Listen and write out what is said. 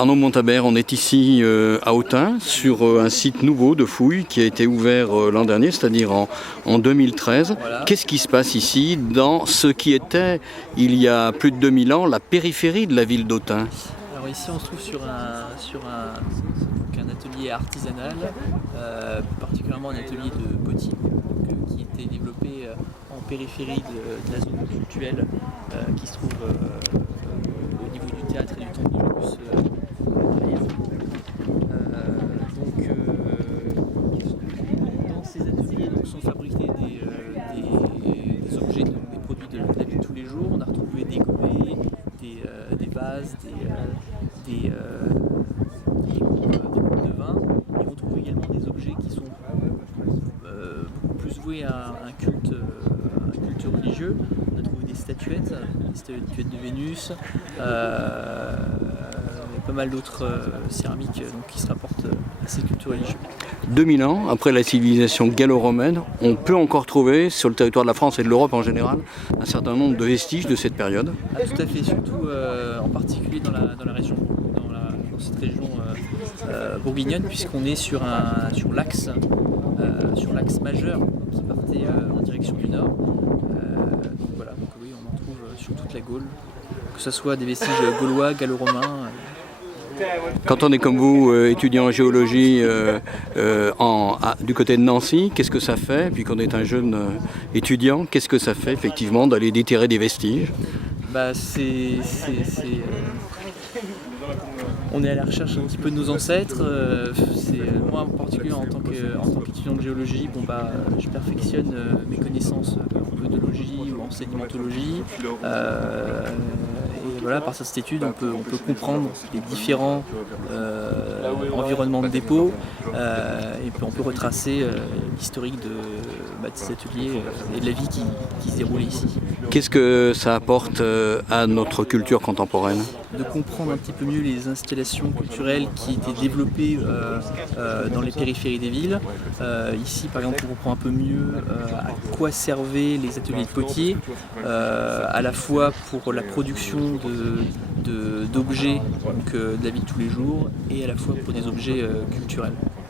Arnaud Montabert, on est ici à Autun sur un site nouveau de fouilles qui a été ouvert l'an dernier, c'est-à-dire en 2013. Voilà. Qu'est-ce qui se passe ici dans ce qui était, il y a plus de 2000 ans, la périphérie de la ville d'Autun? Alors ici on se trouve sur un atelier artisanal, particulièrement un atelier de potier qui était développé en périphérie de la zone cultuelle qui se trouve au niveau du théâtre et du temple de Vénus. Dans ces ateliers sont fabriqués des objets, des produits de la vie de tous les jours. On a retrouvé des gobelets, des vases, des coupes de vin. Et on trouve également des objets qui sont beaucoup plus voués à un culte religieux. On a trouvé des statuettes de Vénus, pas mal d'autres céramiques qui se rapportent à ces cultes religieux. 2000 ans, après la civilisation gallo-romaine, on peut encore trouver sur le territoire de la France et de l'Europe en général un certain nombre de vestiges de cette période. Ah, tout à fait, surtout en particulier dans la région, dans cette région bourguignonne, puisqu'on est sur l'axe majeur qui partait en direction du nord. Donc voilà, donc oui, on en trouve sur toute la Gaule, que ce soit des vestiges gaulois, gallo-romains. Quand on est comme vous, étudiant en géologie du côté de Nancy, qu'est-ce que ça fait? Et puis qu'on est un jeune étudiant, qu'est-ce que ça fait effectivement d'aller déterrer des vestiges? On est à la recherche un petit peu de nos ancêtres. Moi en particulier en tant qu'étudiant de géologie, je perfectionne mes connaissances en podologie ou en sédimentologie. Et voilà, par cette étude, on peut comprendre les différents environnements de dépôt et puis on peut retracer l'historique de ces ateliers et de la vie qui se déroule ici. Qu'est-ce que ça apporte à notre culture contemporaine? De comprendre un petit peu mieux les installations culturelles qui étaient développées dans les périphéries des villes. Ici, par exemple, on comprend un peu mieux à quoi servaient les ateliers de potiers, à la fois pour la production d'objets de la vie de tous les jours et à la fois pour des objets culturels.